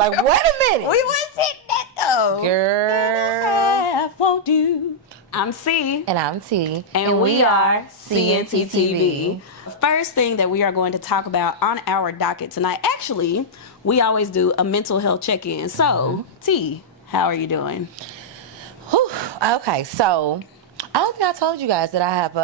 Like, wait a minute. We was hitting that though. Girl. Won't do. I'm C. And I'm T. And we are CNT TV. First thing that we are going to talk about on our docket tonight, actually, we always do a mental health check-in. So, T, how are you doing? Whew. Okay, so I don't think I told you guys that I have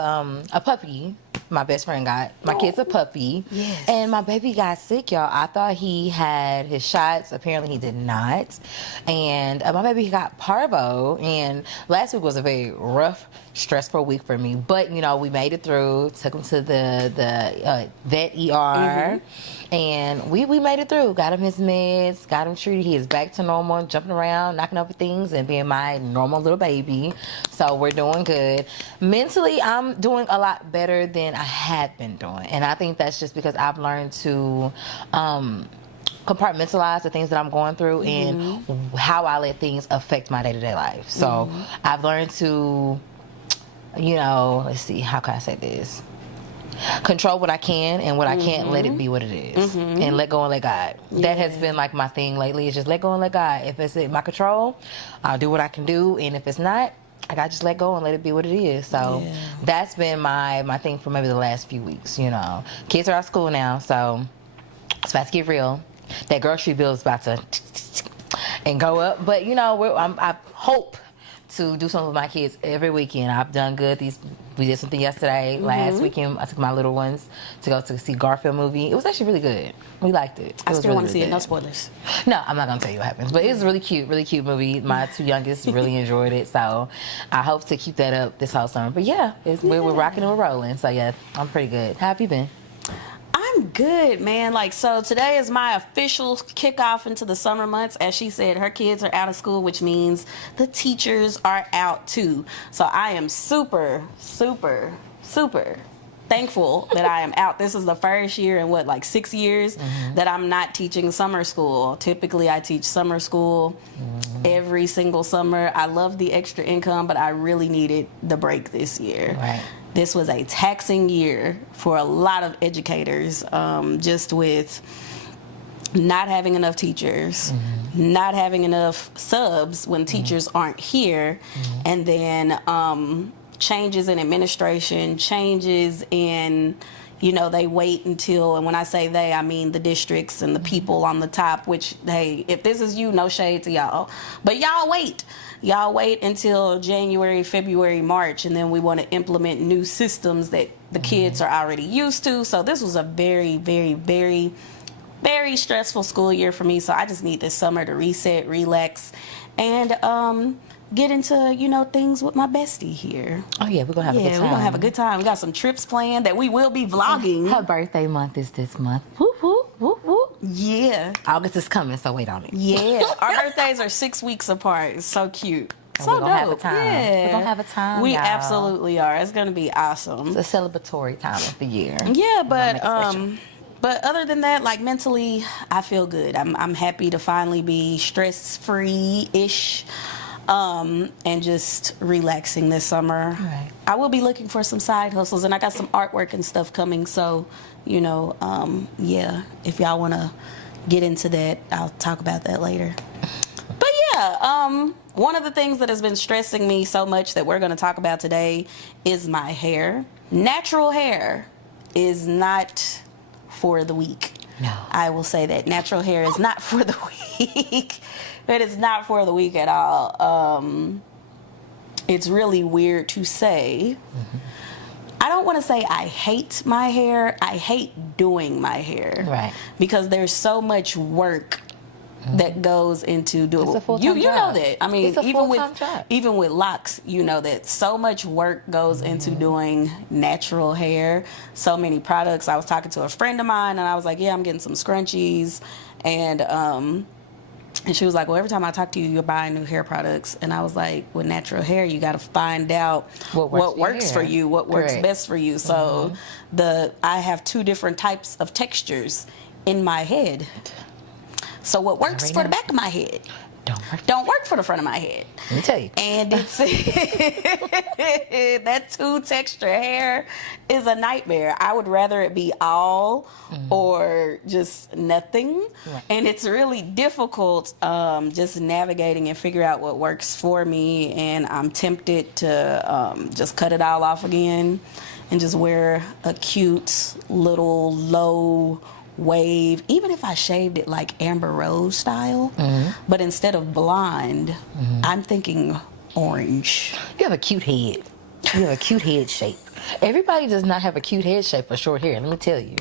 a puppy. My best friend got. My kid's a puppy. Yes. And my baby got sick, y'all. I thought he had his shots. Apparently he did not. And my baby got parvo. And last week was a very rough, stressful week for me. But, you know, we made it through. Took him to the vet ER. And we made it through. Got him his meds. Got him treated. He is back to normal, jumping around, knocking over things, and being my normal little baby. So we're doing good. Mentally, I'm doing a lot better than I had been doing. And I think that's just because I've learned to compartmentalize the things that I'm going through and how I let things affect my day-to-day life. So I've learned to, you know, let's see, how can I say this? Control what I can, and what I can't, let it be what it is. And let go and let God. That has been like my thing lately, is just let go and let God. If it's in my control, I'll do what I can do, and if it's not, I gotta just let go and let it be what it is. So that's been my thing for maybe the last few weeks, you know. Kids are out of school now, so it's about to get real. That grocery bill is about to and go up, but you know, I hope to do something with my kids every weekend. I've done good. We did something yesterday. Last weekend, I took my little ones to go to see Garfield movie. It was actually really good. We liked it. I still want to see good. it. No spoilers. No, I'm not gonna tell you what happens. But it was really cute movie. My two youngest really enjoyed it. So I hope to keep that up this whole summer. But yeah, we're rocking and we're rolling. So yeah, I'm pretty good. How have you been? I'm good, man. Like, so today is my official kickoff into the summer months. As she said, her kids are out of school, which means the teachers are out too. So I am super, super, super thankful that I am out. This is the first year in like 6 years that I'm not teaching summer school. Typically I teach summer school every single summer. I love the extra income, but I really needed the break this year. Right. This was a taxing year for a lot of educators, just with not having enough teachers, not having enough subs when teachers aren't here, and then changes in administration, changes in, you know, they wait until, and when I say they, I mean the districts and the people on the top, which, hey, if this is you, no shade to y'all, but y'all wait. Y'all wait until January, February, March, and then we want to implement new systems that the kids are already used to. So this was a very, very, very, very stressful school year for me. So I just need this summer to reset, relax, and get into, you know, things with my bestie here. Oh yeah, we're gonna have a good time. Yeah, we're gonna have a good time. We got some trips planned that we will be vlogging. Her birthday month is this month. Whoop, whoop, whoop, whoop. Yeah. August is coming, so wait on it. Yeah. Our birthdays are 6 weeks apart. It's so cute. And So we're gonna have a dope. time. Yeah. We're gonna have a time. We y'all. absolutely are. It's gonna be awesome. It's a celebratory time of the year. Yeah, Make it special. but other than that, like mentally, I feel good. I'm happy to finally be stress-free-ish, and just relaxing this summer. Right. I will be looking for some side hustles, and I got some artwork and stuff coming. So, you know, yeah, if y'all want to get into that, I'll talk about that later. But yeah, one of the things that has been stressing me so much that we're going to talk about today is my hair. Natural hair is not for the weak. No. I will say that natural hair is not for the weak. It is not for the weak at all. It's really weird to say. I don't want to say I hate my hair. I hate doing my hair. Right. Because there's so much work that goes into doing It's a full-time you job. know that. I mean, It's a full-time job. even with locks, you know that so much work goes into doing natural hair. So many products. I was talking to a friend of mine, and I was like, "Yeah, I'm getting some scrunchies," and she was like, "Well, every time I talk to you, you're buying new hair products." And I was like, "With natural hair, you got to find out what works for you, what works Correct. best for you." So I have 2 different types of textures in my head. So what works for the back of my head? don't work for the front of my head. Let me tell you. And it's that 2-texture hair is a nightmare. I would rather it be all or just nothing. Right. And it's really difficult just navigating and figure out what works for me. And I'm tempted to just cut it all off again and just wear a cute little low wave, even if I shaved it like Amber Rose style, but instead of blonde, I'm thinking orange. You have a cute head. You have a cute head shape. Everybody does not have a cute head shape for short hair. Let me tell you.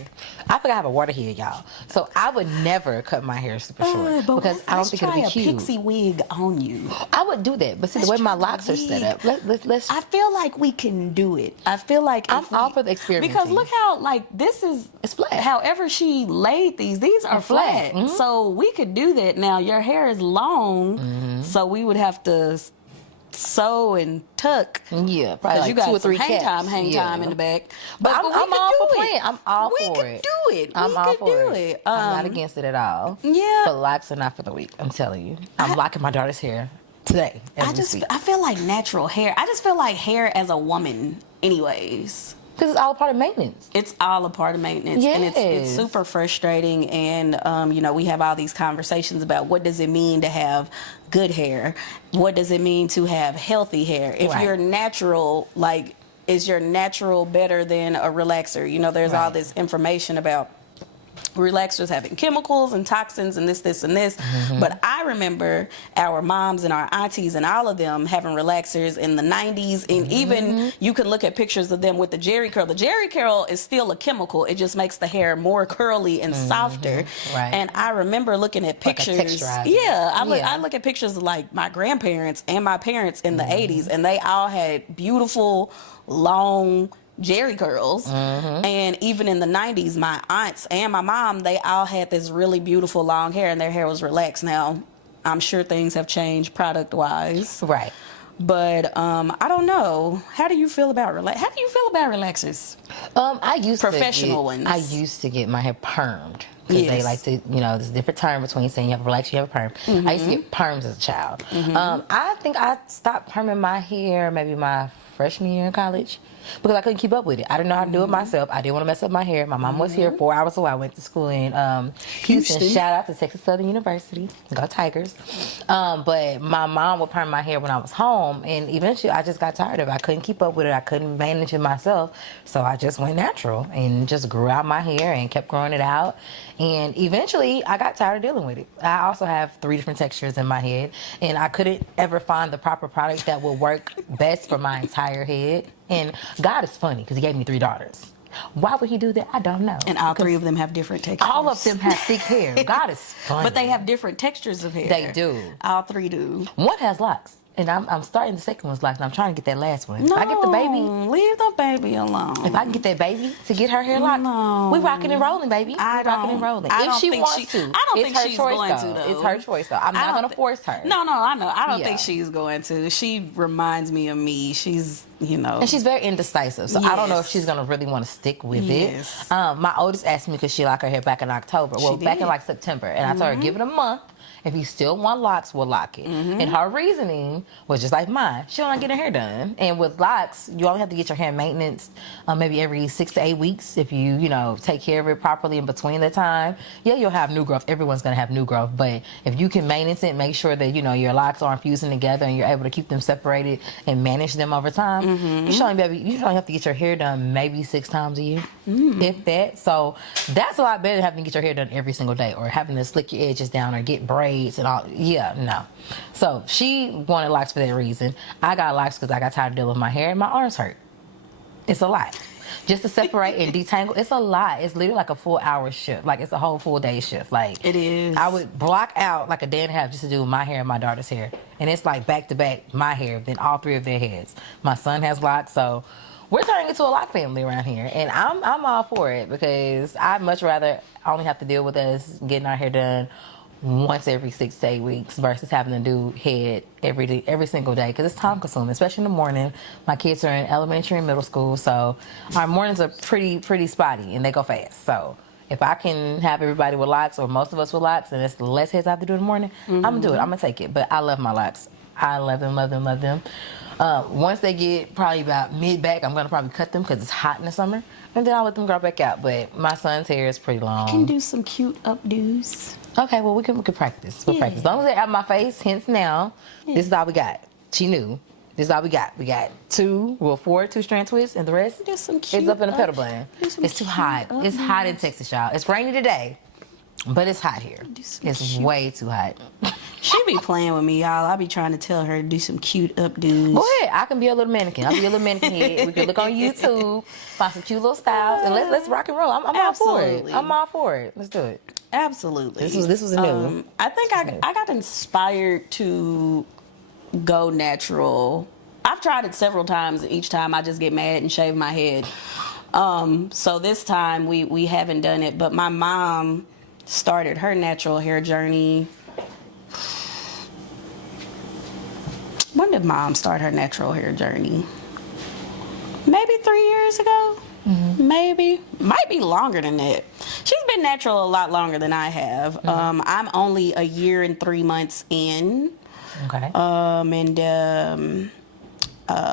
I think I have a water head, y'all. So I would never cut my hair super short because I don't think it'll be cute. Let's try a pixie wig on you. I would do that, but see the way my locks are set up. Let's. I feel like we can do it. I feel like I'm all for the experimenting. because look how this is. It's flat. However she laid these are flat. So we could do that. Now your hair is long, so we would have to sew and tuck. Yeah, probably like you got 2 or 3 hang caps. time in the back. But I'm all for playing. I'm all we for could it. do it. I'm we all could for do it. it. I'm not against it at all. Yeah. But locks are not for the weak. I'm telling you. I'm locking my daughter's hair today. I feel like natural hair. I just feel like hair as a woman, anyways. Because it's all a part of maintenance. It's all a part of maintenance. Yes. And it's super frustrating. And, we have all these conversations about what does it mean to have good hair? What does it mean to have healthy hair? If you're natural, is your natural better than a relaxer? There's all this information about relaxers having chemicals and toxins and this and this. But I remember our moms and our aunties and all of them having relaxers in the 90s. And even you can look at pictures of them with the Jerry curl. The Jerry curl is still a chemical. It just makes the hair more curly and softer. Right. And I remember looking at pictures. Like a texturizer. Yeah, I look at pictures of like my grandparents and my parents in the 80s, and they all had beautiful, long Jerry curls. And even in the 90s, my aunts and my mom, they all had this really beautiful long hair, and their hair was relaxed. Now I'm sure things have changed product wise, Right. but I don't know. How do you feel about relaxers? I used Professional ones. I used to get my hair permed. Because they like to, there's a different term between saying you have a relaxer, you have a perm. I used to get perms as a child. I think I stopped perming my hair maybe my freshman year in college because I couldn't keep up with it. I didn't know how to do it myself. I didn't want to mess up my hair. My mom was here 4 hours away. I went to school in Houston. Shout out to Texas Southern University. Go Tigers. But my mom would perm my hair when I was home, and eventually I just got tired of it. I couldn't keep up with it. I couldn't manage it myself. So I just went natural and just grew out my hair and kept growing it out. And eventually I got tired of dealing with it. I also have 3 different textures in my head, and I couldn't ever find the proper product that would work best for my entire head. And God is funny because he gave me 3 daughters. Why would he do that? I don't know. And all 3 of them have different textures. All of them have thick hair. God is funny. But they have different textures of hair. They do. All 3 do. One has locks. And I'm starting the second one's locks, and I'm trying to get that last one. No, I get the baby. Leave the baby alone. If I can get that baby to get her hair locked, we rocking and rolling, baby. We rocking and rolling. If she wants to. I don't think she's going to, though. It's her choice, though. I'm not going to force her. No, I know. I don't think she's going to. She reminds me of me. She's, And she's very indecisive, so I don't know if she's going to really want to stick with it. My oldest asked me because she locked her hair back in October. Well, back in like September. And I told her, give it a month. If you still want locks, we'll lock it. And her reasoning was just like mine. She don't want to get her hair done. And with locks, you only have to get your hair maintenance maybe every 6 to 8 weeks. If you, take care of it properly in between the time. Yeah, you'll have new growth. Everyone's going to have new growth. But if you can maintenance it, make sure that, your locks aren't fusing together and you're able to keep them separated and manage them over time, you should only have to get your hair done maybe 6 times a year, if that. So that's a lot better than having to get your hair done every single day or having to slick your edges down or get braids and all. So she wanted locks for that reason. I got locks because I got tired of dealing with my hair and my arms hurt. It's a lot. Just to separate and detangle, it's a lot. It's literally like a full hour shift. Like it's a whole full day shift. Like it is. I would block out like a day and a half just to do my hair and my daughter's hair. And it's like back to back my hair, then all 3 of their heads. My son has locks, so we're turning into a lock family around here. And I'm all for it because I'd much rather only have to deal with us getting our hair done once every 6 to 8 weeks versus having to do head every single day because it's time consuming, especially in the morning. My kids are in elementary and middle school, so our mornings are pretty spotty and they go fast. So If I can have everybody with locks or most of us with locks and it's less heads I have to do in the morning, I'm going to do it. I'm going to take it. But I love my locks. I love them, love them, love them. Once they get probably about mid-back, I'm going to probably cut them because it's hot in the summer. And then I'll let them grow back out. But my son's hair is pretty long. You can do some cute updos. Okay, well, we can practice. We'll practice. As long as they're out of my face, hence now, this is all we got. She knew. This is all we got. We got 4 two-strand twists, and the rest Do some cute is up in the pedal band. It's too hot. It's hot in Texas, y'all. It's rainy today, but it's hot here. It's way too hot. She be playing with me, y'all. I be trying to tell her to do some cute updos. Go ahead. I can be a little mannequin. I'll be a little mannequin head. We can look on YouTube, find some cute little styles, and let's rock and roll. I'm all for it. I'm all for it. Let's do it. Absolutely. This was a new one. I think I got inspired to go natural. I've tried it several times, and each time I just get mad and shave my head. So this time we haven't done it, but my mom started her natural hair journey. When did Mom start her natural hair journey? Maybe 3 years ago? Maybe. Might be longer than that. She's been natural a lot longer than I have. I'm only a year and 3 months in. Okay.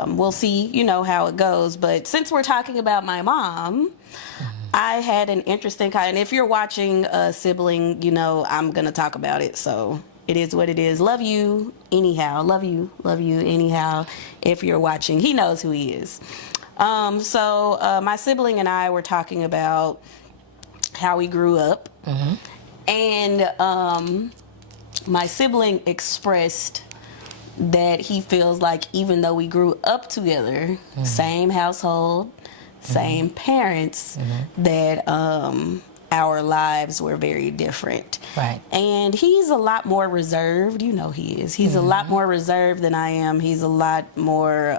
We'll see, how it goes. But since we're talking about my mom, I had an interesting kind. And if you're watching a sibling, I'm going to talk about it. So it is what it is. Love you anyhow. Love you anyhow. If you're watching, he knows who he is. So my sibling and I were talking about how we grew up. And my sibling expressed that he feels like even though we grew up together, same household, same parents, that our lives were very different. Right. And he's a lot more reserved. He is. He's a lot more reserved than I am. He's a lot more,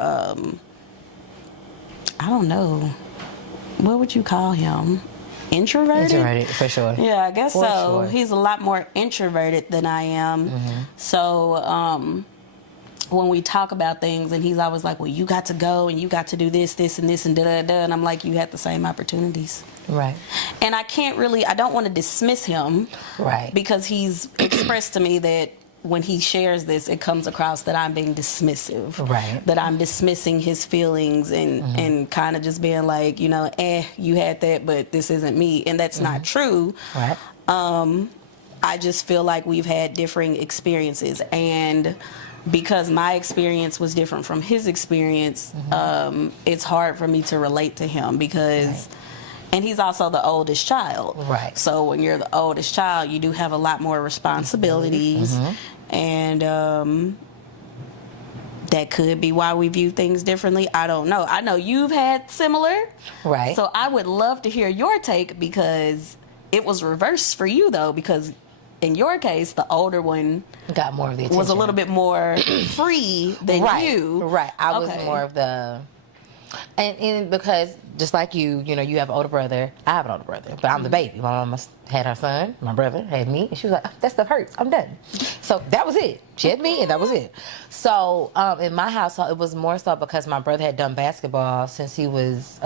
I don't know, what would you call him? Introverted? Introverted, for sure. Yeah, I guess For so. sure. He's a lot more introverted than I am. So when we talk about things, and he's always like, well, you got to go and you got to do this, and this, and da-da-da. And I'm like, you had the same opportunities. Right. And I don't want to dismiss him. Right. Because he's expressed to me that when he shares this, it comes across that I'm being dismissive. Right. That I'm dismissing his feelings and kind of just being like, you had that, but this isn't me. And that's not true. Right. I just feel like we've had differing experiences. And because my experience was different from his experience, it's hard for me to relate to him because... And he's also the oldest child. Right. So when you're the oldest child, you do have a lot more responsibilities. And that could be why we view things differently. I don't know. I know you've had similar. Right. So I would love to hear your take because it was reversed for you, though, because in your case, the older one got more of the attention. Was a little bit more free than you. Right. I was more of the... And because just like you you have an older brother. I have an older brother, but I'm the baby. My mama had her son, my brother had me, and she was like, that stuff hurts. I'm done. So that was it. She had me, and that was it. So in my household, it was more so because my brother had done basketball since he was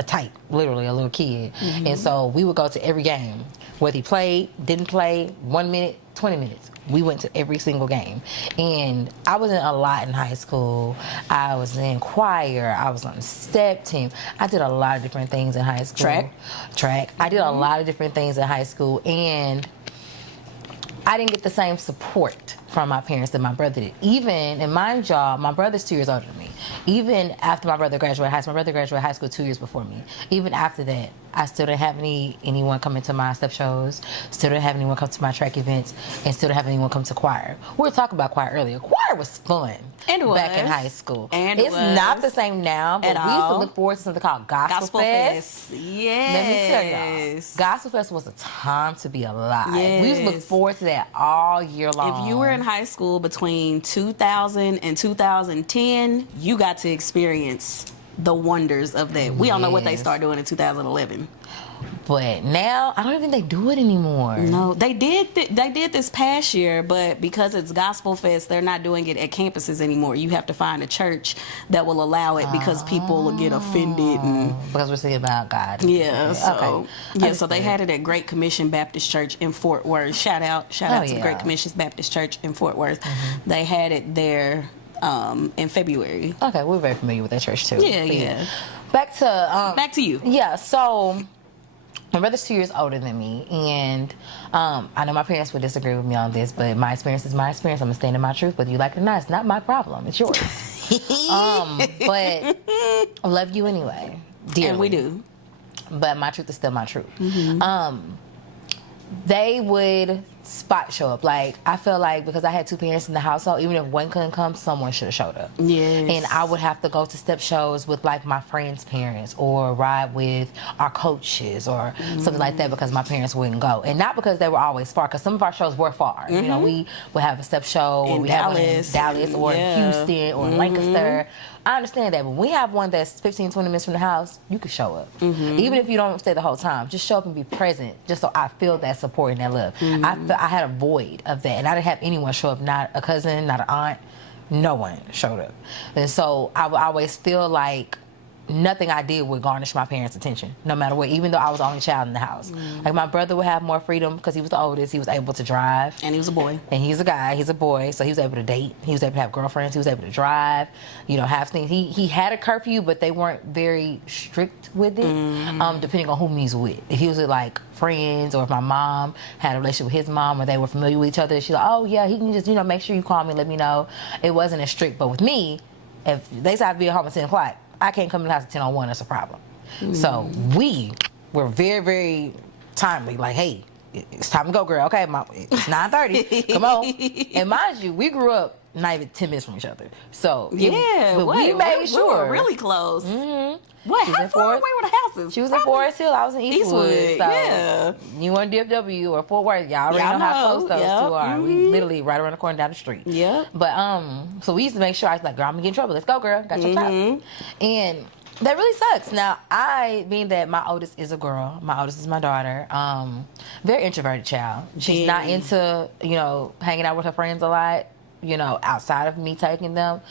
literally a little kid. And so we would go to every game, whether he played, didn't play, 1 minute, 20 minutes. We went to every single game. And I was in a lot in high school. I was in choir. I was on the step team. I did a lot of different things in high school. Track. I did a lot of different things in high school. And I didn't get the same support from my parents that my brother did. Even, and mind y'all, my brother's 2 years older than me. Even after my brother graduated high school, my brother graduated high school 2 years before me. Even after that, I still didn't have anyone come into my step shows, still didn't have anyone come to my track events, and still didn't have anyone come to choir. We were talking about choir earlier. Choir was fun back in high school. And it's not the same now, but we used to look forward to something called Gospel Fest. Yes. Let me tell y'all, Gospel Fest was a time to be alive. Yes. We used to look forward to that all year long. If you were in high school between 2000 and 2010, you got to experience the wonders of that. We don't know what they started doing in 2011. But now I don't even think they do it anymore. No, they did. They did this past year, but because it's Gospel Fest, they're not doing it at campuses anymore. You have to find a church that will allow it because people will get offended and because we're singing about God. yeah. So Okay. yeah, so they had it at Great Commission Baptist Church in Fort Worth. Shout out to yeah. Great Commission Baptist Church in Fort Worth. They had it there in February. Okay, we're very familiar with that church too. Yeah, But yeah. Back to you. Yeah, so my brother's 2 years older than me, and I know my parents would disagree with me on this, but my experience is my experience. I'm gonna stand in my truth, whether you like it or not. It's not my problem. It's yours. But I love you anyway, dearly. And we do. But my truth is still my truth. They would spot show up. Like, I feel like because I had two parents in the household, even if one couldn't come, someone should have showed up. Yes. And I would have to go to step shows with like my friends' parents or ride with our coaches or something like that because my parents wouldn't go. And not because they were always far, because some of our shows were far. You know, we would have a step show or we have one in Dallas or in Houston or in Lancaster. I understand that, but when we have one that's 15, 20 minutes from the house, you can show up. Even if you don't stay the whole time, just show up and be present, just so I feel that support and that love. I had a void of that, and I didn't have anyone show up, not a cousin, not an aunt, no one showed up. And so I would always feel like nothing I did would garnish my parents' attention, no matter what, even though I was the only child in the house. Like, my brother would have more freedom because he was the oldest. He was able to drive. And he was a boy. And he's a guy, he's a boy, so he was able to date. He was able to have girlfriends. He was able to drive, you know, have things. He had a curfew, but they weren't very strict with it, depending on whom he's with. If he was with, like, friends, or if my mom had a relationship with his mom, or they were familiar with each other, she's like, oh, yeah, he can just, you know, make sure you call me, let me know. It wasn't as strict. But with me, if they said I'd be at home at 10 o'clock, I can't come to the house at 10:01. That's a problem. So we were very, very timely. Like, hey, it's time to go, girl. Okay, it's 9:30. Come on. And mind you, we grew up not even 10 minutes from each other. So yeah, we made sure. We were really close. What? How far away were the houses? She was in Forest Hill. I was in Eastwood. So yeah. You were in DFW or Fort Worth. Y'all already know how close those two are. We literally right around the corner down the street. Yeah. But so we used to make sure I was like, girl, I'm gonna get in trouble. Let's go, girl. Got your child. And that really sucks. Now, being that my oldest is a girl, my oldest is my daughter, very introverted child. She's not into, you know, hanging out with her friends a lot, you know, outside of me taking them.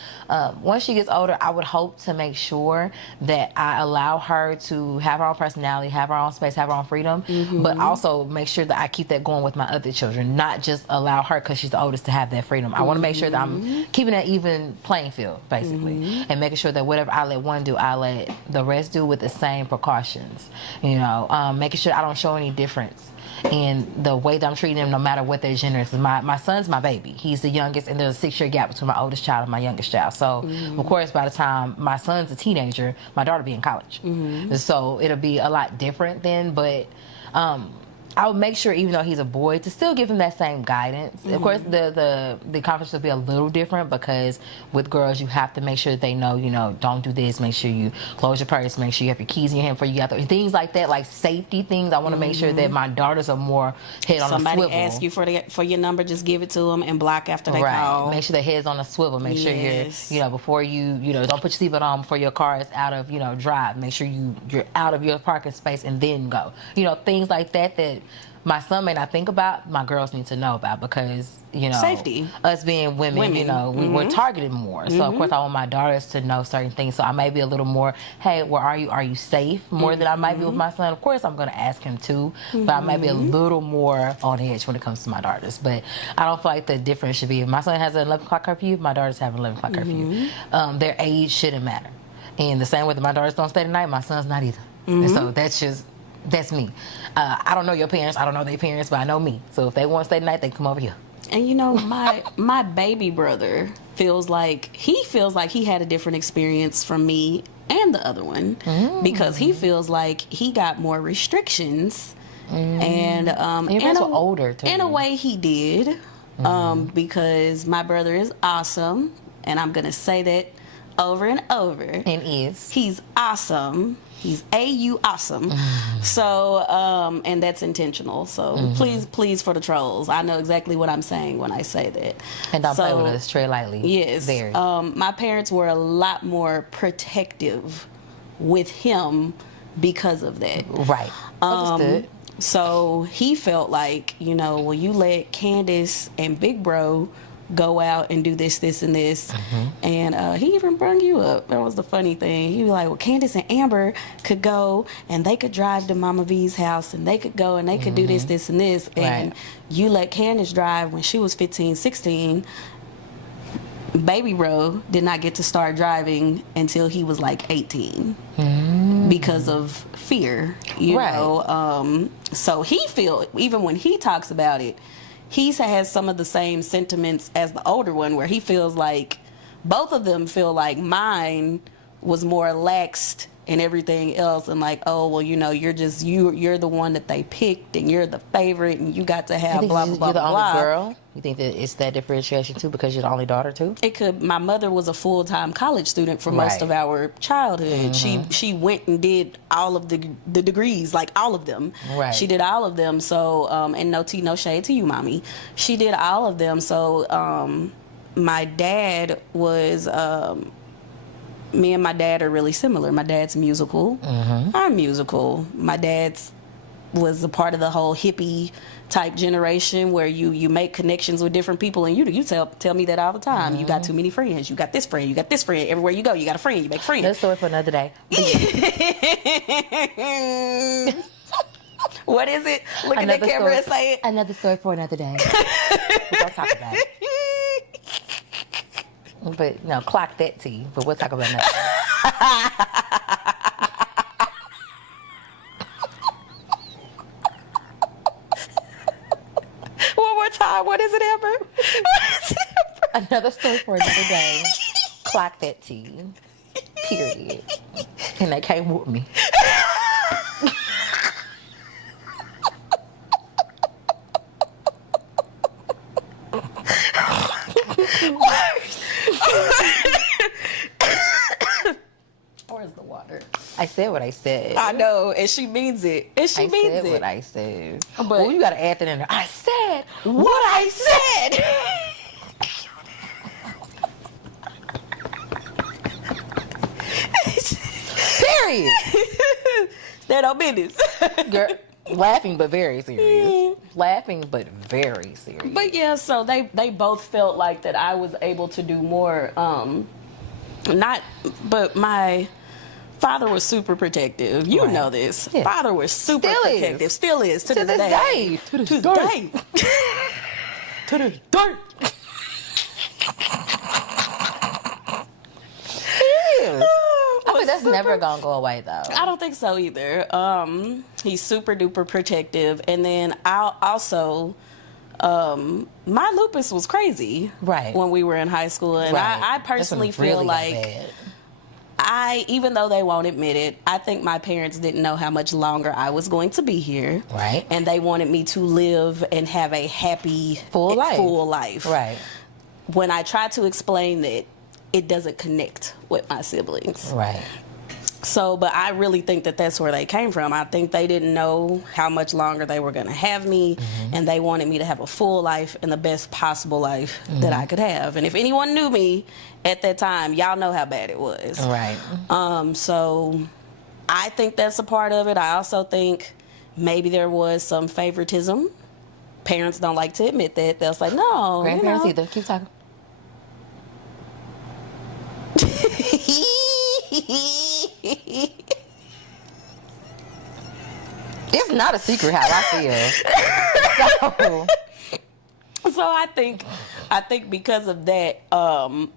Once she gets older, I would hope to make sure that I allow her to have her own personality, have her own space, have her own freedom, but also make sure that I keep that going with my other children, not just allow her, because she's the oldest, to have that freedom. I want to make sure that I'm keeping that even playing field, basically, and making sure that whatever I let one do, I let the rest do with the same precautions, you know, making sure I don't show any difference in the way that I'm treating them, no matter what their gender is. My son's my baby. He's the youngest, and there's a 6-year gap between my oldest child and my youngest child. So, of course, by the time my son's a teenager, my daughter will be in college. So it'll be a lot different then, but I would make sure, even though he's a boy, to still give him that same guidance. Of course, the conference will be a little different, because with girls, you have to make sure that they know, you know, don't do this. Make sure you close your purse. Make sure you have your keys in your hand before you got things like that, like safety things. I want to make sure that my daughters are more head on a swivel. Somebody asks you for your number, just give it to them and block after they call. Make sure their head's on a swivel. Make sure you're, you know, before you know, don't put your seatbelt on before your car is out of, you know, drive. Make sure you're out of your parking space and then go. You know, things like that my son may not think about, my girls need to know about, because, you know, safety. Us being women. You know, we're targeted more. So, of course, I want my daughters to know certain things. So I may be a little more, hey, where are you? Are you safe? More than I might be with my son. Of course, I'm going to ask him too, but I might be a little more on edge when it comes to my daughters. But I don't feel like the difference should be, if my son has an 11 o'clock curfew, my daughters have an 11 o'clock curfew. Their age shouldn't matter. And the same way that my daughters don't stay tonight, my son's not either. And so that's me. I don't know your parents. I don't know their parents, but I know me. So if they want to stay tonight, they can come over here. And you know, my baby brother feels like he had a different experience from me and the other one, because he feels like he got more restrictions. And your parents were older too. In a way, he did, because my brother is awesome, and I'm gonna say that over and over. And he's awesome. He's awesome. So, and that's intentional. So please for the trolls. I know exactly what I'm saying when I say that. And don't play with us. Tread lightly. Yes. Very. My parents were a lot more protective with him because of that. Right. Understood. So he felt like, well, you let Candace and Big Bro go out and do this, this, and this. And he even brung you up. That was the funny thing. He was like, well, Candace and Amber could go and they could drive to Mama V's house and they could go and they could do this, this, and this. And you let Candace drive when she was 15, 16. Baby Bro did not get to start driving until he was like 18 because of fear, you know. So he even when he talks about it, he has some of the same sentiments as the older one, where he feels like both of them feel like mine was more laxed and everything else, and like, oh well, you're the one that they picked and you're the favorite and you got to have blah blah blah. You're the blah. only girl. You think that it's that differentiation too because you're the only daughter too? It could. My mother was a full-time college student for most of our childhood. She went and did all of the degrees, like all of them. She did all of them. So and no tea, no shade to you, mommy. She did all of them. So my dad was. Me and my dad are really similar. My dad's musical. I'm musical. My dad's was a part of the whole hippie type generation where you make connections with different people, and you tell me that all the time. You got too many friends. You got this friend. You got this friend. Everywhere you go, you got a friend. You make friends. That's a story for another day. What is it? Look at the camera and say it. Another story for another day. We're gonna talk about it. But no, clock that tea. But we'll talk about that. One more time. What is it, Amber? Another story for another day. Clock that tea. Period. And they can't whoop me. Where's the water? I said what I said. I know, and she means it. And she means said it. what I said. But well, you gotta add that in there. I said what I said. Period. Stand on business. Girl, laughing but very serious. Laughing but very serious. But yeah, so they both felt like that I was able to do more. But my father was super protective. You know this. Yeah. Father was super protective. Still is to this day. To this day. To this day. I think that's never gonna go away though. I don't think so either. He's super duper protective, and then my lupus was crazy when we were in high school, and I personally feel like even though they won't admit it, I think my parents didn't know how much longer I was going to be here, and they wanted me to live and have a happy full life. When I try to explain that, it doesn't connect with my siblings. So, but I really think that that's where they came from. I think they didn't know how much longer they were going to have me, and they wanted me to have a full life and the best possible life that I could have. And if anyone knew me at that time, y'all know how bad it was. So I think that's a part of it. I also think maybe there was some favoritism. Parents don't like to admit that. They'll say, no. Grandparents either. Keep talking. It's not a secret how I feel. So I think because of that,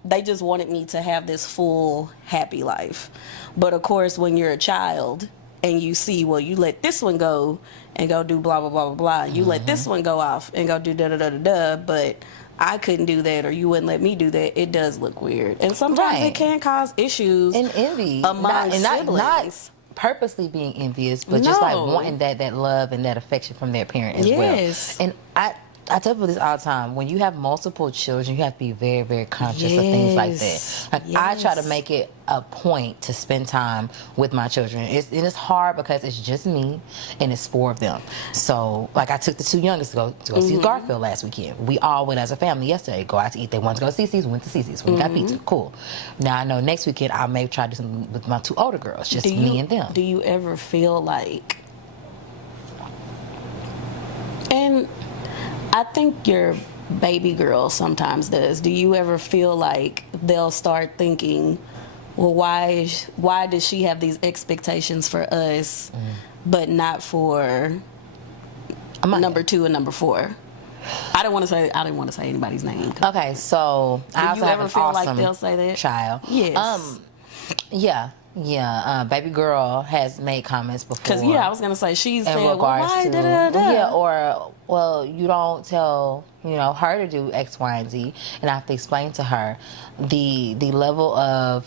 they just wanted me to have this full happy life. But of course, when you're a child and you see, well, you let this one go and go do blah blah blah blah blah. You let this one go off and go do da da da da da. But I couldn't do that, or you wouldn't let me do that. It does look weird, and sometimes it can cause issues and envy among siblings. Not purposely being envious, but just like wanting that love and that affection from their parent as well. And I tell people this all the time. When you have multiple children, you have to be very, very conscious of things like that. Like I try to make it a point to spend time with my children. It's hard because it's just me and it's 4 of them. So like I took the 2 youngest to go see Garfield last weekend. We all went as a family yesterday. Go out to eat. They wanted to go to CC's. We went to CC's. We got pizza. Cool. Now I know next weekend I may try to do something with my 2 older girls. Just me and them. Do you ever feel like And I think your baby girl sometimes does. Do you ever feel like they'll start thinking, well, why does she have these expectations for us, but not for number 2 and number 4? I didn't want to say anybody's name. Okay, so I also Do you have ever an feel awesome like they'll say that? child. Yes. Yeah. Baby girl has made comments before. Because I was gonna say she's in said, well, regards why to da-da-da-da? yeah, or well, you don't tell her to do X, Y, and Z, and I have to explain to her the level of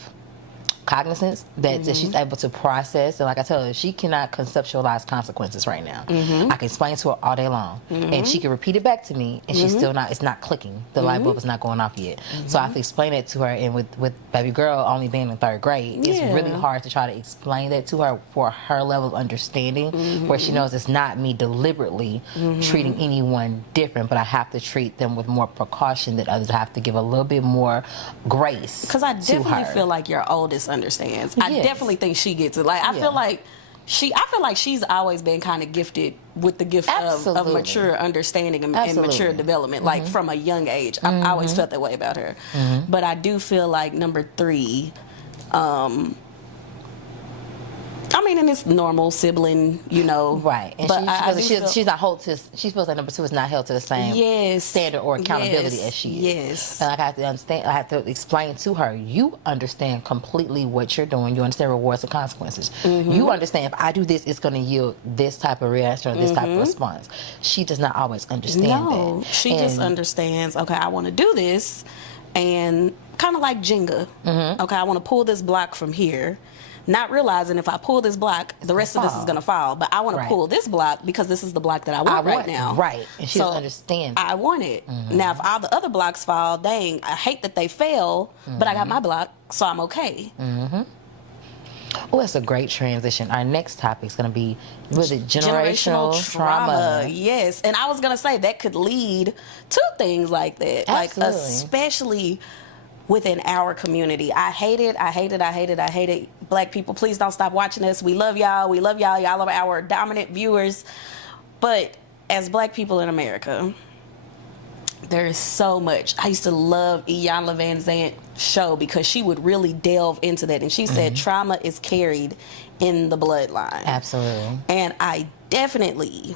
cognizance that she's able to process. And like I tell her, she cannot conceptualize consequences right now. I can explain to her all day long, and she can repeat it back to me, and she's still not, it's not clicking. The light bulb is not going off yet. So I have to explain it to her, and with baby girl only being in 3rd grade, it's really hard to try to explain that to her for her level of understanding, where she knows it's not me deliberately treating anyone different, but I have to treat them with more precaution than others. I have to give a little bit more grace. Because I definitely feel like your oldest understands. I definitely think she gets it. Like I feel like she's always been kind of gifted with the gift of mature understanding and mature development, like from a young age. I always felt that way about her. But I do feel like number 3, I mean, and it's normal sibling, right? And but she's not held to. She feels like number 2 is not held to the same standard or accountability as she is. Yes. And like I have to understand. I have to explain to her. You understand completely what you're doing. You understand rewards and consequences. You understand if I do this, it's going to yield this type of reaction or this type of response. She does not always understand that. She just understands. Okay, I want to do this, and kind of like Jenga. Okay, I want to pull this block from here. Not realizing if I pull this block, the rest of this is going to fall. But I want to pull this block because this is the block that I want right now. Right. And she doesn't understand. I want it. Now, if all the other blocks fall, dang, I hate that they fell, but I got my block, so I'm okay. Oh, that's a great transition. Our next topic is going to be, generational trauma. Yes. And I was going to say that could lead to things like that. Absolutely. Like, especially within our community. I hate it. Black people, please don't stop watching us. We love y'all. Y'all are our dominant viewers. But as Black people in America, there is so much. I used to love Iyanla Van Zant's show because she would really delve into that. And she said trauma is carried in the bloodline. Absolutely. And I definitely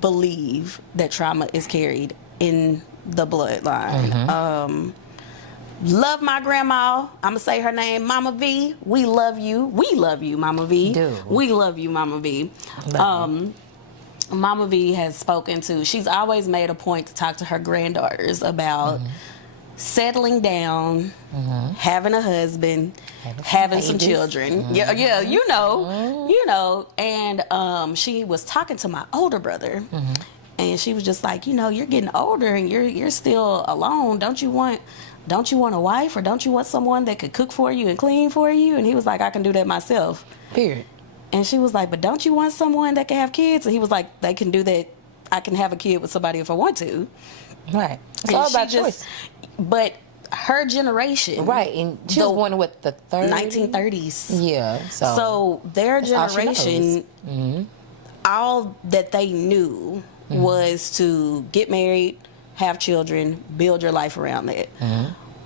believe that trauma is carried in the bloodline. Love my grandma. I'm gonna say her name, Mama V. We love you. We love you, Mama V. We love you, Mama V. Mama V has spoken to. She's always made a point to talk to her granddaughters about settling down, having a husband, having some children. Yeah, you know. And she was talking to my older brother, and she was just like, you're getting older and you're still alone. Don't you want a wife, or don't you want someone that could cook for you and clean for you? And he was like, I can do that myself. Period. And she was like, but don't you want someone that can have kids? And he was like, they can do that. I can have a kid with somebody if I want to. Right. It's all about choice. But her generation. Right. And she was born with the 1930s. Yeah. So their generation, all that they knew was to get married, have children, build your life around that.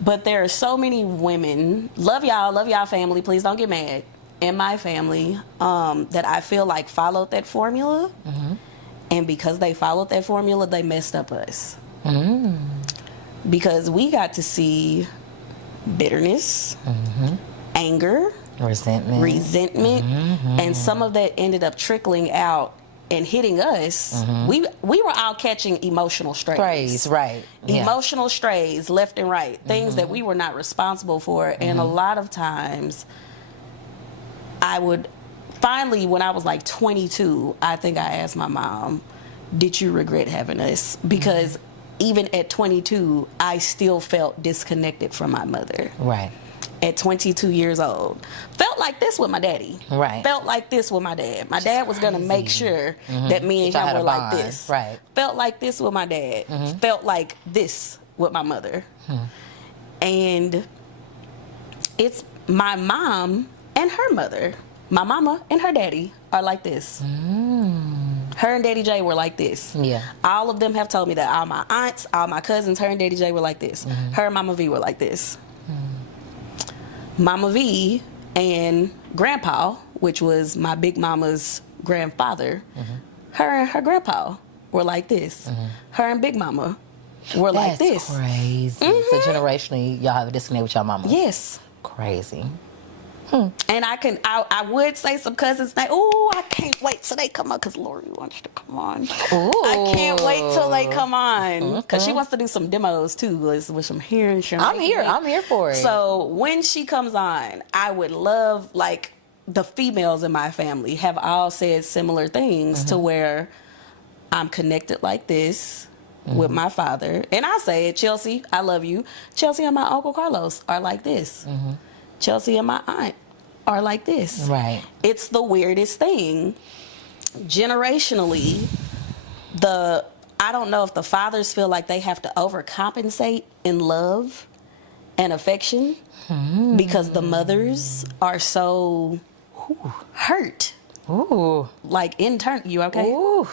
But there are so many women, love y'all family, please don't get mad, in my family, that I feel like followed that formula. And because they followed that formula, they messed up us. Because we got to see bitterness, anger, resentment, and some of that ended up trickling out and hitting us. We were all catching emotional strays. Right. Emotional strays left and right. Things that we were not responsible for. And a lot of times, I would finally, when I was like 22, I think I asked my mom, did you regret having us? Because even at 22, I still felt disconnected from my mother. Right. At 22 years old. Felt like this with my daddy. Right. Felt like this with my dad. My dad was going to make sure that me and him were like this. Right. Felt like this with my dad. Felt like this with my mother. And it's my mom and her mother. My mama and her daddy are like this. Her and Daddy J were like this. Yeah. All of them have told me that. All my aunts, all my cousins, her and Daddy J were like this. Her and Mama V were like this. Mama V and Grandpa, which was my big mama's grandfather, her and her grandpa were like this. Her and Big Mama were like this. That's crazy. So generationally, y'all have a disconnect with y'all mama. Yes. Crazy. And I would say some cousins say, "Oh, I can't wait till they come on," because Lori wants you to come on. Ooh. I can't wait till they come on, because she wants to do some demos too, with some hair and shit. I'm here for it. So when she comes on, I would love, like, the females in my family have all said similar things to where I'm connected like this with my father, and I say it, Chelsea, I love you. Chelsea and my Uncle Carlos are like this. Chelsea and my aunt are like this. Right. It's the weirdest thing. Generationally, I don't know if the fathers feel like they have to overcompensate in love and affection because the mothers are so hurt. Ooh. Like, in turn, you okay? Ooh.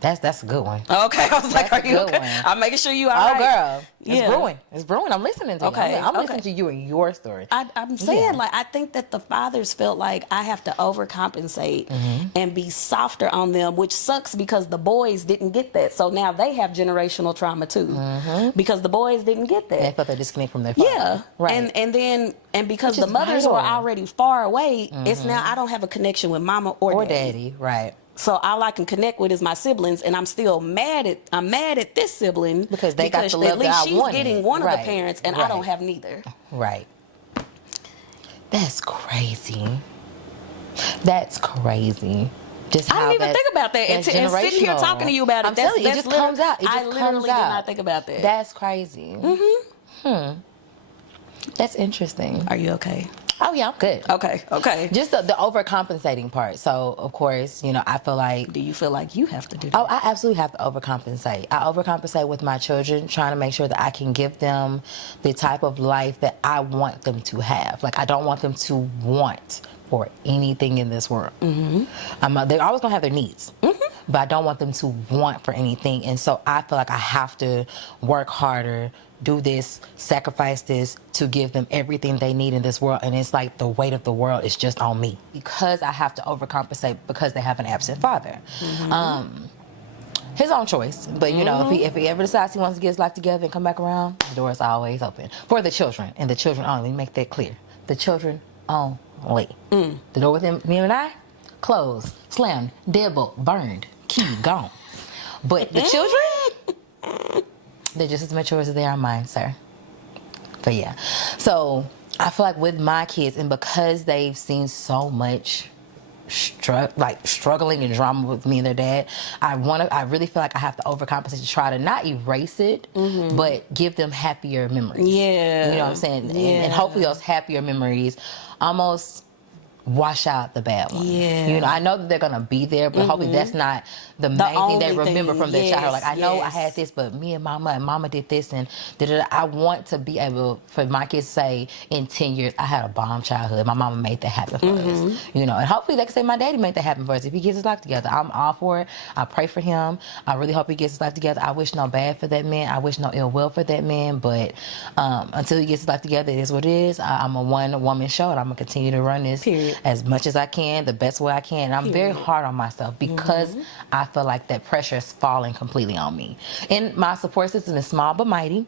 That's a good one. Okay, I was like, That's are you a good okay? one. I'm making sure you all Oh, right. girl. It's Yeah. brewing. It's brewing. I'm listening to you. Okay, I'm okay. listening to you and your story. I'm saying, Yeah. like, I think that the fathers felt like I have to overcompensate and be softer on them, which sucks because the boys didn't get that. So now they have generational trauma too, because the boys didn't get that. They felt they disconnect from their father. Yeah, Right. and because Which the is vital. vital. Were already far away, it's now I don't have a connection with mama or daddy. Right. So all I can connect with is my siblings, and I'm still mad at this sibling Because they got the love at least that I she's wanted. getting one of Right. the parents, and I Right. don't have neither. Right. That's crazy. That's crazy. Just I how don't even that's- think about that. that's And sitting here generational. talking to you about it, I'm telling you, it just comes out. It just I literally comes did out. not think about that. That's crazy. That's interesting. Are you okay? Oh yeah, I'm good. Okay. Just the overcompensating part. So of course, I feel like. Do you feel like you have to do that? Oh, I absolutely have to overcompensate. I overcompensate with my children, trying to make sure that I can give them the type of life that I want them to have. Like, I don't want them to want for anything in this world. They're always gonna have their needs, but I don't want them to want for anything. And so I feel like I have to work harder, do this, sacrifice this to give them everything they need in this world. And it's like the weight of the world is just on me because I have to overcompensate because they have an absent father. His own choice, but if he ever decides he wants to get his life together and come back around, the door is always open for the children, and the children only. Let me make that clear: the children only. The door with me and I, closed, slammed, deadbolt, burned, key gone. But the children, they're just as mature as they are mine, sir. But yeah, so I feel like with my kids, and because they've seen so much struggling and drama with me and their dad, I really feel like I have to overcompensate to try to not erase it, but give them happier memories. Yeah. You know what I'm saying? Yeah. And hopefully those happier memories almost wash out the bad ones. Yeah. I know that they're gonna be there, but hopefully that's not the main thing they remember from their childhood. Like, I know I had this, but me and mama did this, and I want to be able for my kids to say in 10 years, I had a bomb childhood. My mama made that happen for us. And hopefully they can say my daddy made that happen for us. If he gets his life together, I'm all for it. I pray for him. I really hope he gets his life together. I wish no bad for that man. I wish no ill will for that man. But until he gets his life together, it is what it is. I'm a one-woman show, and I'm gonna continue to run this as much as I can, the best way I can. And I'm very hard on myself because I feel like that pressure is falling completely on me. And my support system is small but mighty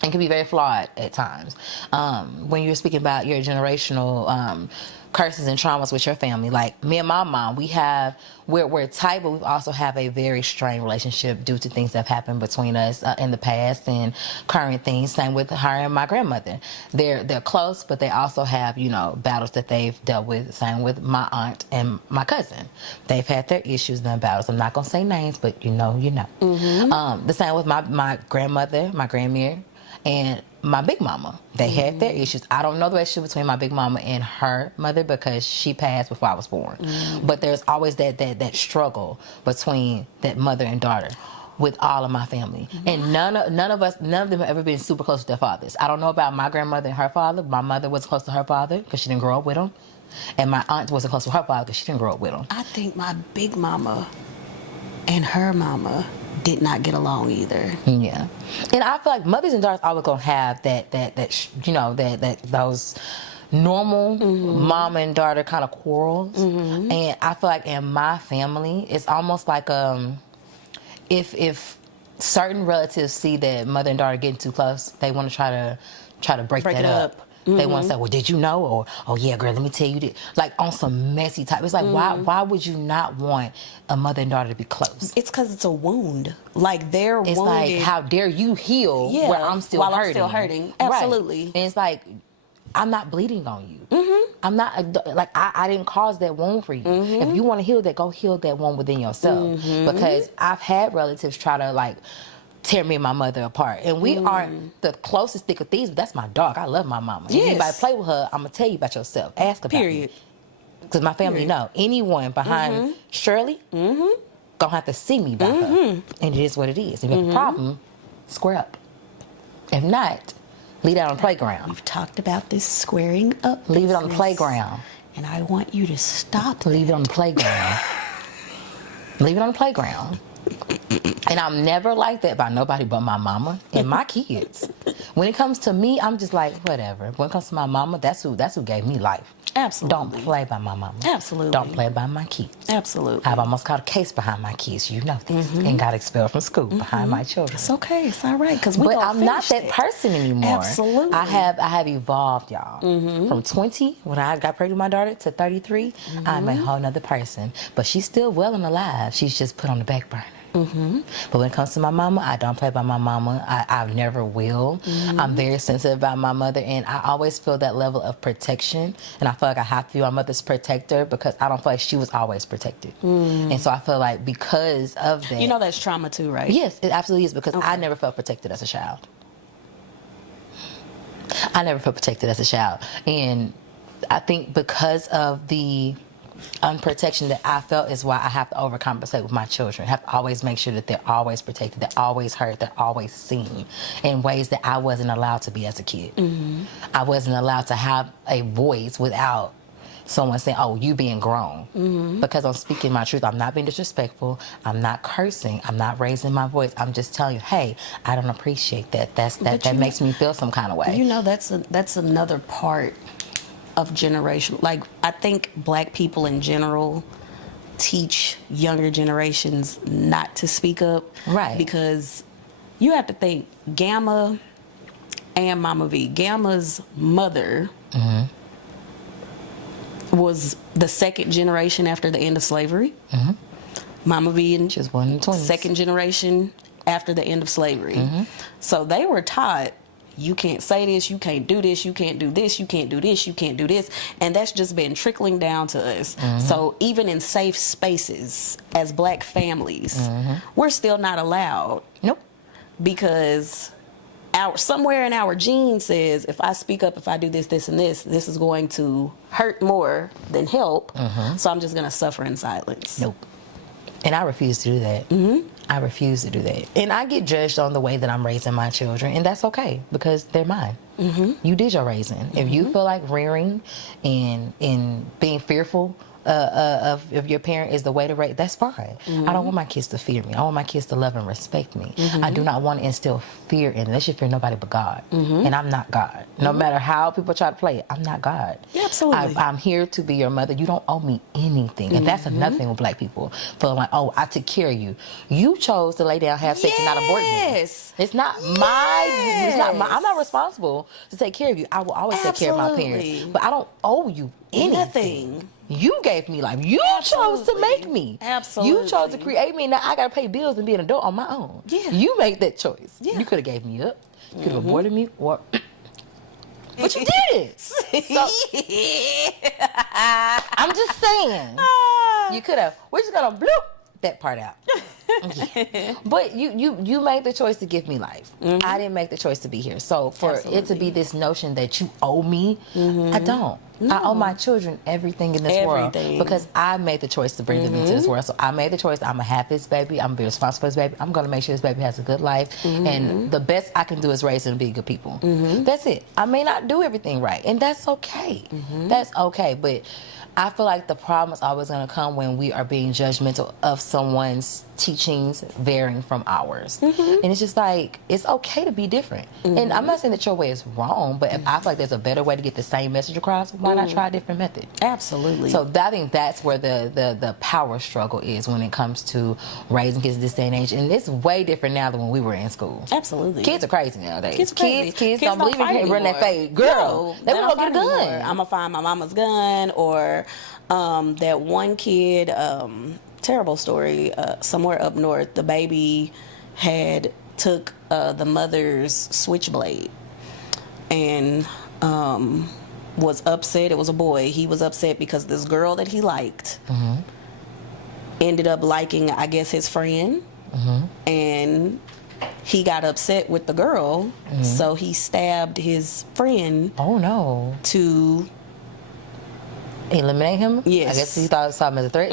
and can be very flawed at times. When you're speaking about your generational curses and traumas with your family, like me and my mom, we're tight, but we also have a very strained relationship due to things that have happened between us in the past and current things. Same with her and my grandmother. They're close, but they also have battles that they've dealt with. Same with my aunt and my cousin. They've had their issues and their battles. I'm not gonna say names, but you know. The same with my grandmother, my grandmother, and my big mama. They had their issues. I don't know the relationship between my big mama and her mother because she passed before I was born. But there's always that struggle between that mother and daughter with all of my family. And none of them have ever been super close to their fathers. I don't know about my grandmother and her father. My mother was close to her father because she didn't grow up with him. And my aunt wasn't close to her father because she didn't grow up with him. I think my big mama and her mama did not get along either. Yeah, and I feel like mothers and daughters always gonna have those normal mom and daughter kind of quarrels. And I feel like in my family, it's almost like if certain relatives see that mother and daughter getting too close, they want to try to break that up. They want to say, well, did you know? Or, oh, yeah, girl, let me tell you this. Like, on some messy type. It's like, why would you not want a mother and daughter to be close? It's because it's a wound. Like, they're it's wounded. Like, how dare you heal where I'm still while hurting. I'm still hurting. Absolutely. Right. And it's like, I'm not bleeding on you. I'm not, like, I didn't cause that wound for you. If you want to heal that, go heal that wound within yourself. Because I've had relatives try to, like, tear me and my mother apart. And we aren't the closest thick of thieves, but that's my dog. I love my mama. If anybody play with her, I'm going to tell you about yourself. Ask about me. Because my family know. Anyone behind Shirley gonna have to see me about her. And it is what it is. If you have a problem, square up. If not, leave that on the playground. We've talked about this squaring up. Leave it on the playground. And I want you to stop. Leave it on the playground. Leave it on the playground. And I'm never like that by nobody but my mama and my kids. When it comes to me, I'm just like, whatever. When it comes to my mama, that's who gave me life. Absolutely. Don't play by my mama. Absolutely. Don't play by my kids. Absolutely. I've almost caught a case behind my kids. You know this. And got expelled from school behind my children. It's okay. It's all right. But I'm not that person anymore. Absolutely. I have evolved, y'all. From 20, when I got pregnant with my daughter, to 33, I'm a whole nother person. But she's still well and alive. She's just put on the back burner. But when it comes to my mama, I don't play by my mama. I never will. I'm very sensitive about my mother, and I always feel that level of protection. And I feel like I have to be my mother's protector because I don't feel like she was always protected. And so I feel like because of that, You know that's trauma too, right? yes, it absolutely is, because I never felt protected as a child. I never felt protected as a child, and I think because of the unprotection that I felt is why I have to overcompensate with my children. I have to always make sure that they're always protected, they're always heard, they're always seen in ways that I wasn't allowed to be as a kid. I wasn't allowed to have a voice without someone saying, oh, you being grown. Because I'm speaking my truth. I'm not being disrespectful. I'm not cursing. I'm not raising my voice. I'm just telling you, hey, I don't appreciate that. That makes me feel some kind of way. You know, that's another part of generation. Like, I think black people in general teach younger generations not to speak up. Right. Because you have to think, Gamma and Mama V. Gamma's mother was the second generation after the end of slavery. Mama V and Just one in the 20s. second generation after the end of slavery. So they were taught, you can't say this, you can't do this, you can't do this, you can't do this, you can't do this. And that's just been trickling down to us. So even in safe spaces as black families, we're still not allowed. Nope. Because somewhere in our gene says, if I speak up, if I do this, this, and this is going to hurt more than help. So I'm just going to suffer in silence. Nope. And I refuse to do that. I refuse to do that. And I get judged on the way that I'm raising my children, and that's okay because they're mine. You did your raising. If you feel like rearing and being fearful of your parent is the way to raise, that's fine. I don't want my kids to fear me. I want my kids to love and respect me. I do not want to instill fear in them. They should fear nobody but God. And I'm not God. No matter how people try to play it, I'm not God. Yeah, absolutely. I'm here to be your mother. You don't owe me anything. And that's another thing with black people. Feeling like, oh, I took care of you. You chose to lay down, have sex, and not abort me. It's not my, I'm not responsible to take care of you. I will always take care of my parents. But I don't owe you anything. You gave me life. You chose to make me. Absolutely. You chose to create me. Now I gotta pay bills and be an adult on my own. Yeah. You made that choice. Yeah. You could have gave me up. You could have aborted me, or but you didn't. So, I'm just saying. You could have. We're just gonna bloop that part out. Yeah. But you made the choice to give me life. I didn't make the choice to be here. So for it to be this notion that you owe me, I don't. I owe my children everything in this world because I made the choice to bring them into this world. So I made the choice. I'm gonna have this baby. I'm gonna be responsible for this baby. I'm gonna make sure this baby has a good life, and the best I can do is raise them to be good people. That's it. I may not do everything right, and that's okay. That's okay, but I feel like the problem is always going to come when we are being judgmental of someone's teachings varying from ours. And it's just like, it's okay to be different. And I'm not saying that your way is wrong, but if I feel like there's a better way to get the same message across, why not try a different method? Absolutely. So I think that's where the power struggle is when it comes to raising kids this day and age. And it's way different now than when we were in school. Absolutely. Kids are crazy nowadays. Kids are crazy. Kids don't believe you can run that fade. Girl, they won't get a gun. I'm going to find my mama's gun, or that one kid, terrible story, somewhere up north, the baby had took the mother's switchblade and was upset. It was a boy. He was upset because this girl that he liked ended up liking, I guess, his friend, and he got upset with the girl, so he stabbed his friend. Oh no! To eliminate him? Yes. I guess he thought saw him as a threat.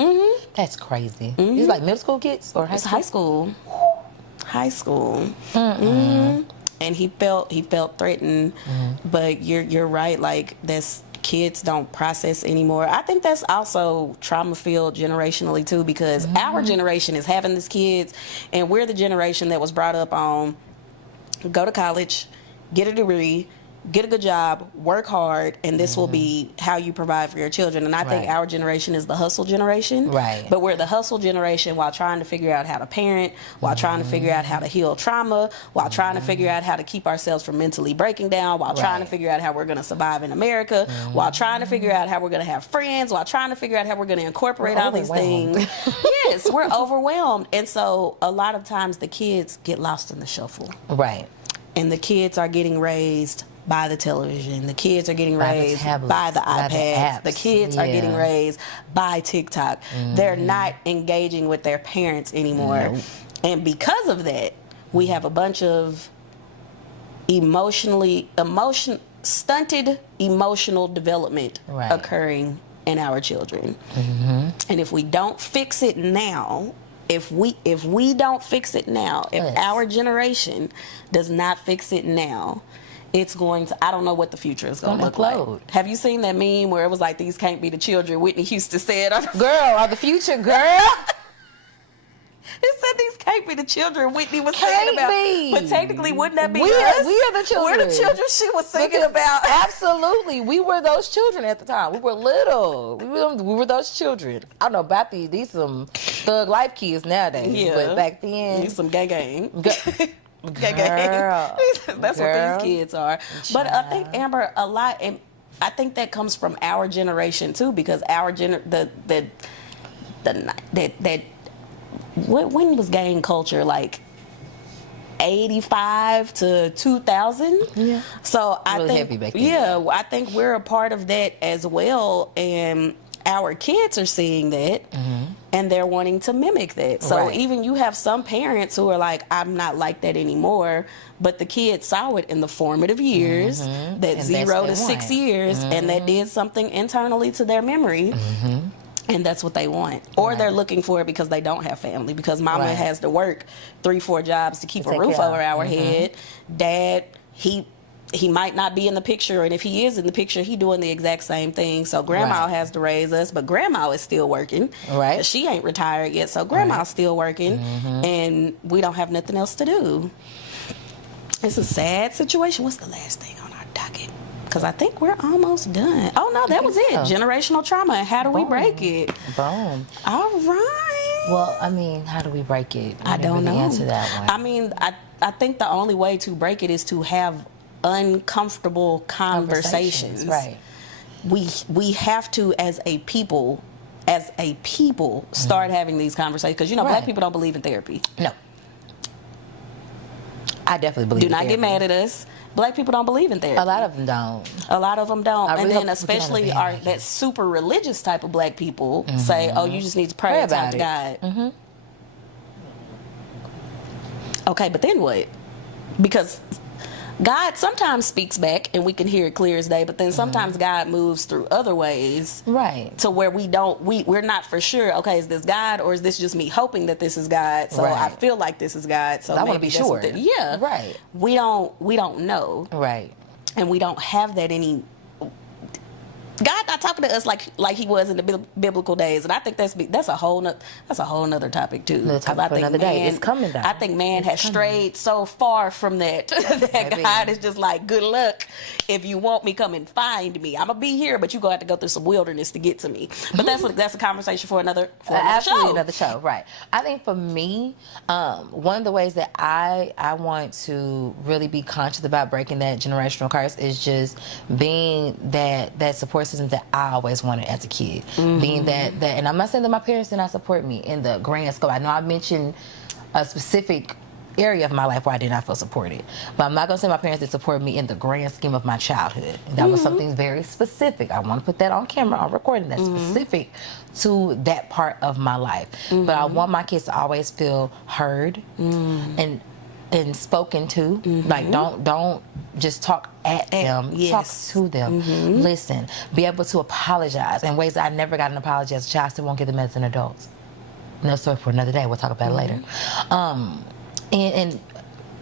That's crazy. He's like middle school kids or high school? High school. High school. And he felt threatened. But you're right. Like, this, kids don't process anymore. I think that's also trauma filled generationally too, because our generation is having these kids, and we're the generation that was brought up on go to college, get a degree, get a good job, work hard, and this will be how you provide for your children. And I think our generation is the hustle generation. Right. But we're the hustle generation while trying to figure out how to parent, while trying to figure out how to heal trauma, while trying to figure out how to keep ourselves from mentally breaking down, while trying to figure out how we're going to survive in America, while trying to figure out how we're going to have friends, while trying to figure out how we're going to incorporate all these things. Yes, we're overwhelmed. And so a lot of times the kids get lost in the shuffle. Right. And the kids are getting raised by the television. The kids are getting raised by the iPads. The kids are getting raised by TikTok. They're not engaging with their parents anymore. And because of that, we have a bunch of stunted emotional development occurring in our children. And if we don't fix it now, if we don't fix it now, if our generation does not fix it now, it's going to, I don't know what the future is going to look like. Have you seen that meme where it was like, these can't be the children Whitney Houston said? Girl, are the future, girl? It said these can't be the children Whitney was saying about. But technically, wouldn't that be us? We are the children. We're the children she was singing about. Absolutely. We were those children at the time. We were little. We were those children. I don't know about these some thug life kids nowadays. Yeah. But back then. These some gang. Girl. That's what these kids are. Child. But I think, Amber, a lot, and I think that comes from our generation too, because our when was gang culture, like 85 to 2000? Yeah. So I really think heavy back then. Yeah, I think we're a part of that as well, and our kids are seeing that. And they're wanting to mimic that. So even you have some parents who are like, I'm not like that anymore. But the kids saw it in the formative years, that and 0 to 6 years, and that did something internally to their memory. And that's what they want. Or they're looking for it because they don't have family. Because mama has to work 3-4 jobs to keep a roof over our head. Dad, he might not be in the picture, and if he is in the picture, he doing the exact same thing. So grandma has to raise us, but grandma is still working. Right. She ain't retired yet, so grandma's still working, and we don't have nothing else to do. It's a sad situation. What's the last thing on our docket? Because I think we're almost done. Oh, no, that was it. Generational trauma, and how do we break it? Boom. All right. Well, I mean, how do we break it? I don't know. Answer that one. I mean, I think the only way to break it is to have uncomfortable conversations. Right. We have to, as a people, start having these conversations, because black people don't believe in therapy. No. I definitely believe in therapy. Do not get mad at us. Black people don't believe in therapy. A lot of them don't. And then especially that super religious type of black people say, oh, you just need to pray and talk to God. Okay, but then what? Because God sometimes speaks back and we can hear it clear as day, but then sometimes God moves through other ways. Right. To where we're not for sure, okay, is this God or is this just me hoping that this is God? So I feel like this is God. So I want to be sure. Yeah. Right. We don't know. Right. And we don't have that any. God not talking to us like he was in the biblical days, and I think that's a whole nother topic too. Because I think another day it's coming down. I think man has strayed so far from that that God is just like, good luck if you want me, come and find me. I'm gonna be here, but you gonna have to go through some wilderness to get to me. But that's a conversation for another absolutely show. Another show, right? I think for me, one of the ways that I want to really be conscious about breaking that generational curse is just being that support system that I always wanted as a kid. Being that, and I'm not saying that my parents did not support me in the grand scope. I know I mentioned a specific area of my life where I did not feel supported, but I'm not going to say my parents did support me in the grand scheme of my childhood. That was something very specific. I want to put that on camera, on recording, that's specific to that part of my life. But I want my kids to always feel heard and spoken to. Like, don't just talk at them, talk to them. Listen, be able to apologize in ways that I never got an apology as a child. I still won't get them as an adult. No story for another day. We'll talk about it later. And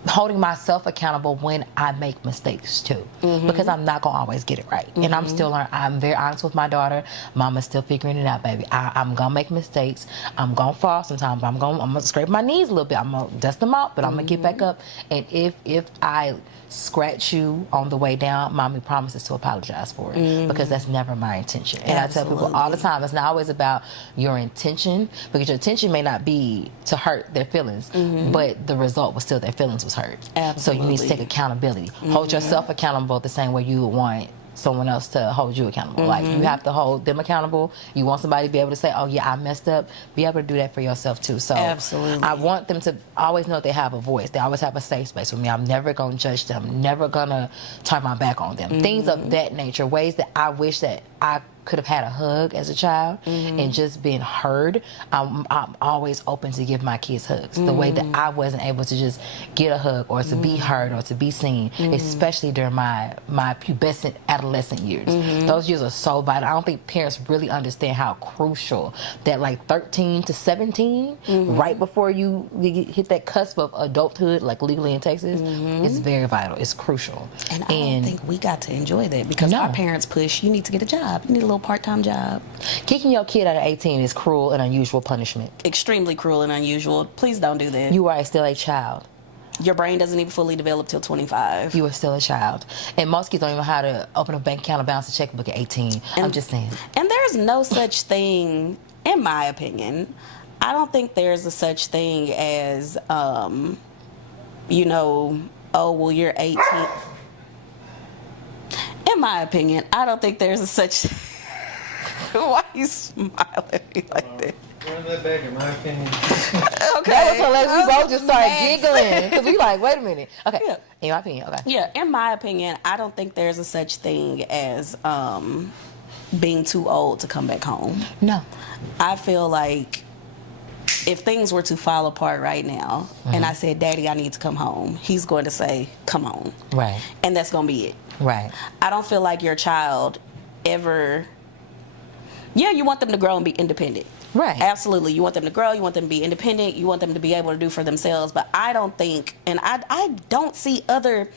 holding myself accountable when I make mistakes too, because I'm not gonna always get it right, and I'm still learning. I'm very honest with my daughter. Mama's still figuring it out, baby. I'm gonna make mistakes. I'm gonna fall sometimes. I'm gonna scrape my knees a little bit. I'm gonna dust them out, but I'm gonna get back up. And if I scratch you on the way down, mommy promises to apologize for it, because that's never my intention. And I tell people all the time, it's not always about your intention, because your intention may not be to hurt their feelings, but the result was still their feelings was hurt. So you need to take accountability. Hold yourself accountable the same way you would want someone else to hold you accountable. Like, you have to hold them accountable. You want somebody to be able to say, oh yeah, I messed up. Be able to do that for yourself too. So I want them to always know they have a voice. They always have a safe space with me. I'm never going to judge them. Never going to turn my back on them. Things of that nature. Ways that I wish that I could have had a hug as a child and just been heard. I'm always open to give my kids hugs. The way that I wasn't able to just get a hug or to be heard or to be seen, especially during my pubescent adolescent years. Those years are so vital. I don't think parents really understand how crucial that, like 13 to 17, right before you hit that cusp of adulthood, like legally in Texas, it's very vital. It's crucial. And I don't think we got to enjoy that, because our parents push, you need to get a job. You need a little part-time job. Kicking your kid out of 18 is cruel and unusual punishment. Extremely cruel and unusual. Please don't do that. You are still a child. Your brain doesn't even fully develop till 25. You are still a child. And most kids don't even know how to open a bank account or balance a checkbook at 18. I'm just saying. And there's no such thing, in my opinion, I don't think there's a such thing as, you know, oh, well, you're 18. In my opinion, I don't think there's a such... Why are you smiling at me like that? Run that back, in my opinion. Okay. That was hilarious. We both just started giggling because we like, wait a minute. Okay. Yeah. In my opinion, okay. Yeah, in my opinion, I don't think there's a such thing as being too old to come back home. No. I feel like if things were to fall apart right now and I said, Daddy, I need to come home, he's going to say, come on. Right. And that's going to be it. Right. I don't feel like your child ever... Yeah, you want them to grow and be independent. Right. Absolutely. You want them to grow. You want them to be independent. You want them to be able to do for themselves. But I don't think, and I don't see other,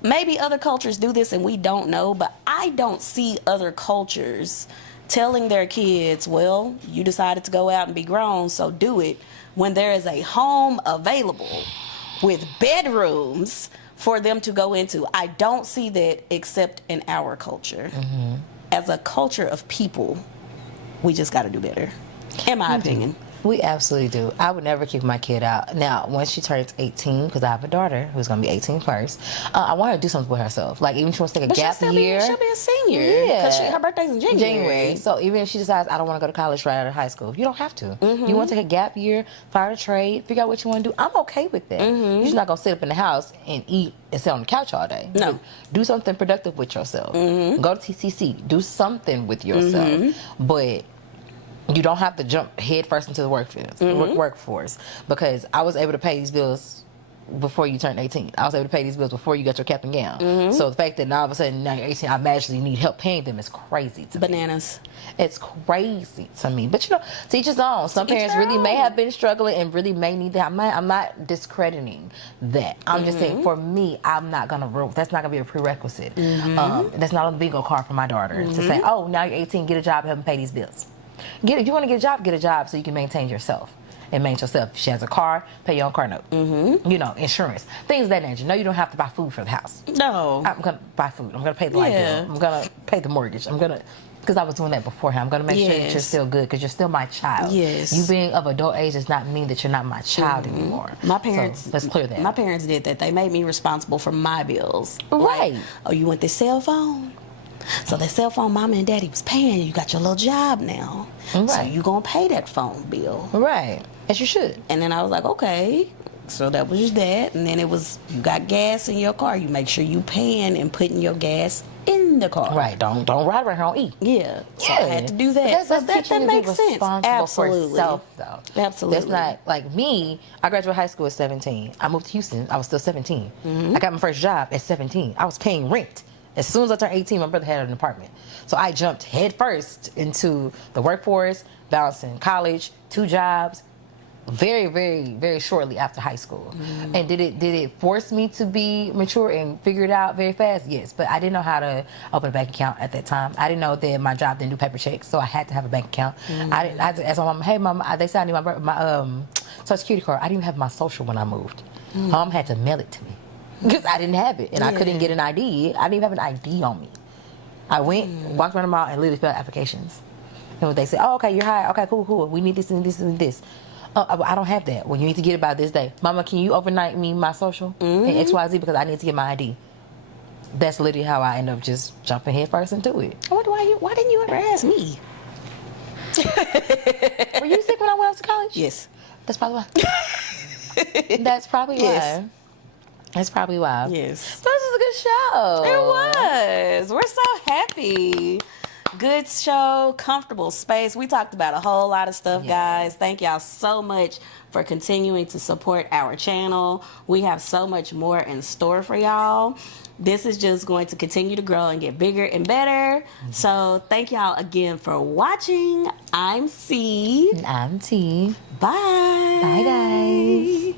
maybe other cultures do this and we don't know, but I don't see other cultures telling their kids, well, you decided to go out and be grown, so do it, when there is a home available with bedrooms for them to go into. I don't see that except in our culture. As a culture of people, we just got to do better, in my opinion. We absolutely do. I would never kick my kid out. Now, once she turns 18, because I have a daughter who's going to be 18 first, I want her to do something with herself. Like, even if she wants to take a gap year. She'll be a senior. Yeah. Because her birthday's in January. So even if she decides, I don't want to go to college right out of high school, you don't have to. You want to take a gap year, find a trade, figure out what you want to do. I'm okay with that. You're just not going to sit up in the house and eat and sit on the couch all day. No. Do something productive with yourself. Go to TCC. Do something with yourself. But you don't have to jump head first into the workforce, because I was able to pay these bills before you turned 18. I was able to pay these bills before you got your cap and gown. So the fact that now all of a sudden now you're 18, I magically need help paying them is crazy to me. Bananas. It's crazy to me. But you know, to each his own. Some To each parents their really own. may have been struggling and really may need that. I'm not discrediting that. I'm just saying for me, I'm not gonna that's not gonna be a prerequisite. That's not on the bingo card for my daughter to say, oh, now you're 18, get a job, help me pay these bills. If you want to get a job so you can maintain yourself. And manage yourself. If she has a car, pay your own car note. You know, insurance, things of that nature. No, you don't have to buy food for the house. No. I'm gonna buy food. I'm gonna pay the light bill. I'm gonna pay the mortgage. Because I was doing that beforehand. I'm gonna make sure that you're still good because you're still my child. Yes. You being of adult age does not mean that you're not my child anymore. My parents, So, let's clear that. My parents did that. They made me responsible for my bills. Right. Like, oh, you want this cell phone? So that cell phone mama and daddy was paying, you got your little job now. So Right. you gonna pay that phone bill. Right. As you should. And then I was like, okay. So that was just that. And then it was, you got gas in your car. You make sure you paying and putting your gas in the car. Right. Don't ride around here and eat. Yeah. So I had to do that. But that's that teaching you to be makes sense. responsible Absolutely. for yourself, though. Absolutely. That's not like me. I graduated high school at 17. I moved to Houston. I was still 17. I got my first job at 17. I was paying rent. As soon as I turned 18, my brother had an apartment. So I jumped headfirst into the workforce, balancing college, 2 jobs, very, very, very shortly after high school. And did it force me to be mature and figure it out very fast? Yes, but I didn't know how to open a bank account at that time. I didn't know that my job didn't do paper checks, so I had to have a bank account. I had to ask my mom, hey mom, they said I need my social security card. I didn't even have my social when I moved. Mom had to mail it to me because I didn't have it, and I couldn't get an ID. I didn't even have an ID on me. I went, walked around the mall, and literally filled out applications. And when they said, oh, okay, you're hired. Okay, cool. We need this and this and this. I don't have that. Well, you need to get it by this day. Mama, can you overnight me my social and XYZ because I need to get my ID? That's literally how I end up just jumping head first into it. Why didn't you ever ask me? Were you sick when I went to college? Yes. That's probably why. That's probably Yes. why. That's probably why. Yes. So this is a good show. It was. We're so happy. Good show, comfortable space. We talked about a whole lot of stuff, guys. Thank y'all so much for continuing to support our channel. We have so much more in store for y'all. This is just going to continue to grow and get bigger and better. So thank y'all again for watching. I'm C. And I'm T. Bye. Bye, guys.